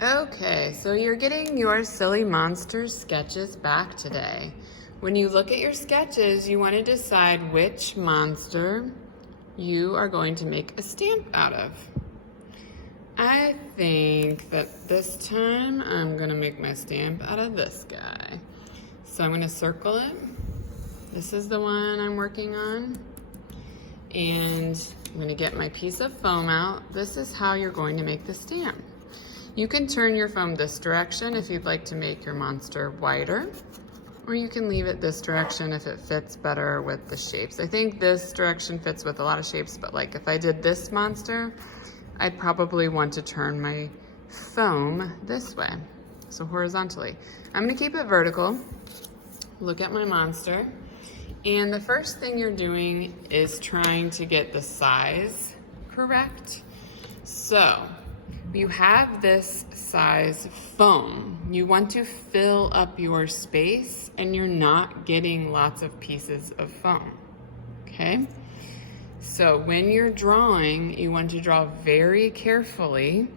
Okay, so you're getting your Silly Monsters sketches back today. When you look at your sketches, you want to decide which monster you are going to make a stamp out of. I think that this time I'm going to make my stamp out of this guy. So I'm going to circle it. This is the one I'm working on. And I'm going to get my piece of foam out. This is how you're going to make the stamp. You can turn your foam this direction if you'd like to make your monster wider, or you can leave it this direction if it fits better with the shapes. I think this direction fits with a lot of shapes, but like if I did this monster, I'd probably want to turn my foam this way, so horizontally. I'm gonna keep it vertical. Look at my monster. And the first thing you're doing is trying to get the size correct. So, you have this size foam. You want to fill up your space and you're not getting lots of pieces of foam, okay? So when you're drawing, you want to draw very carefully.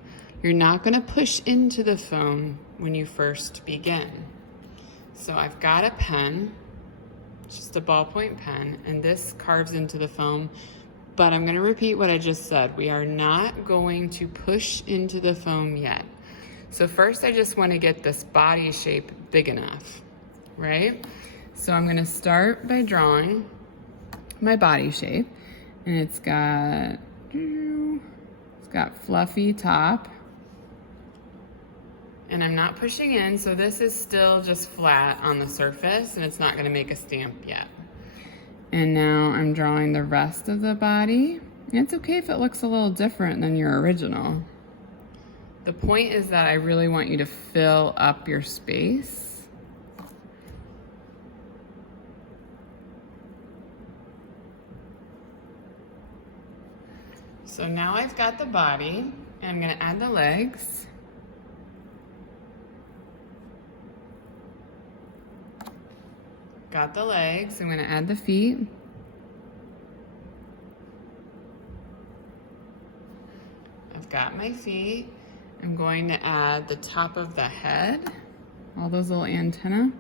You're not gonna push into the foam when you first begin. So I've got a pen, just a ballpoint pen, and this carves into the foam. But I'm gonna repeat what I just said. We are not going to push into the foam yet. So first I just wanna get this body shape big enough, right? So I'm gonna start by drawing my body shape. And it's got fluffy top. And I'm not pushing in, so this is still just flat on the surface and it's not gonna make a stamp yet. And now I'm drawing the rest of the body. It's okay if it looks a little different than your original. The point is that I really want you to fill up your space. So now I've got the body, and I'm gonna add the legs. Got the legs, I'm gonna add the feet. I've got my feet. I'm going to add the top of the head, all those little antennae.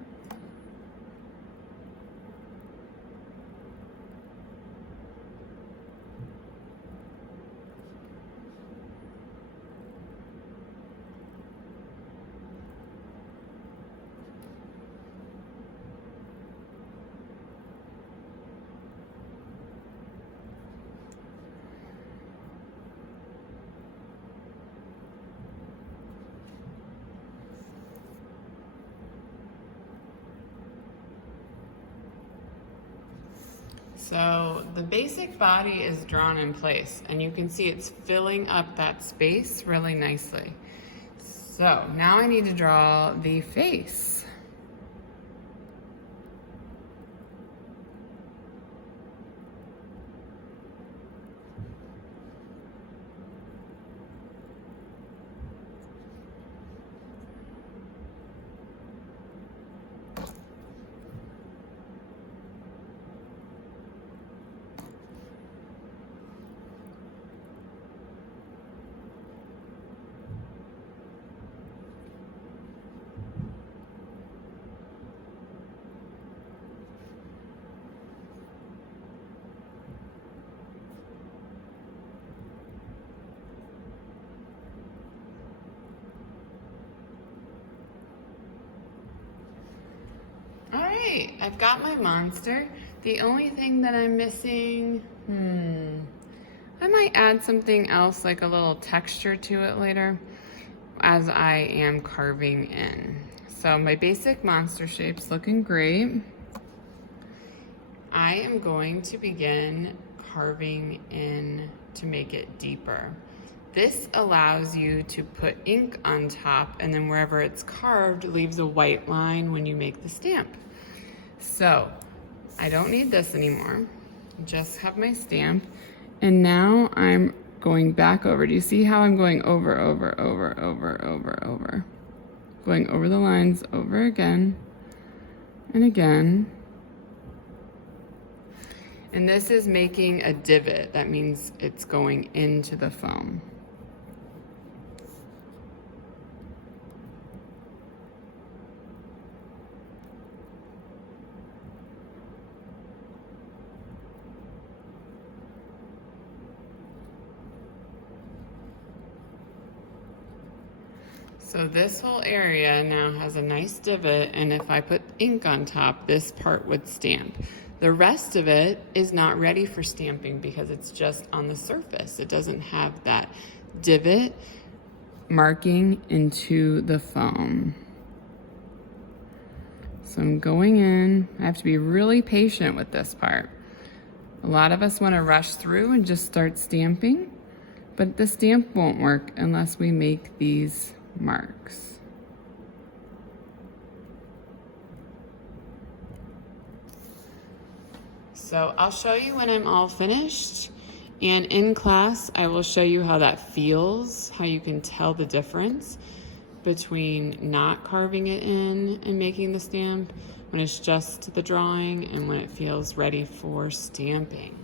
So the basic body is drawn in place and you can see it's filling up that space really nicely. So now I need to draw the face. All right, I've got my monster. The only thing that I'm missing, I might add something else, like a little texture to it later as I am carving in. So my basic monster shape's looking great. I am going to begin carving in to make it deeper. This allows you to put ink on top, and then wherever it's carved leaves a white line when you make the stamp. So I don't need this anymore. Just have my stamp. And now I'm going back over. Do you see how I'm going over? Going over the lines over again and again. And this is making a divot. That means it's going into the foam. So this whole area now has a nice divot, and if I put ink on top, this part would stamp. The rest of it is not ready for stamping because it's just on the surface. It doesn't have that divot marking into the foam. So I'm going in. I have to be really patient with this part. A lot of us want to rush through and just start stamping, but the stamp won't work unless we make these marks. So I'll show you when I'm all finished, and in class I will show you how that feels, how you can tell the difference between not carving it in and making the stamp when it's just the drawing and when it feels ready for stamping.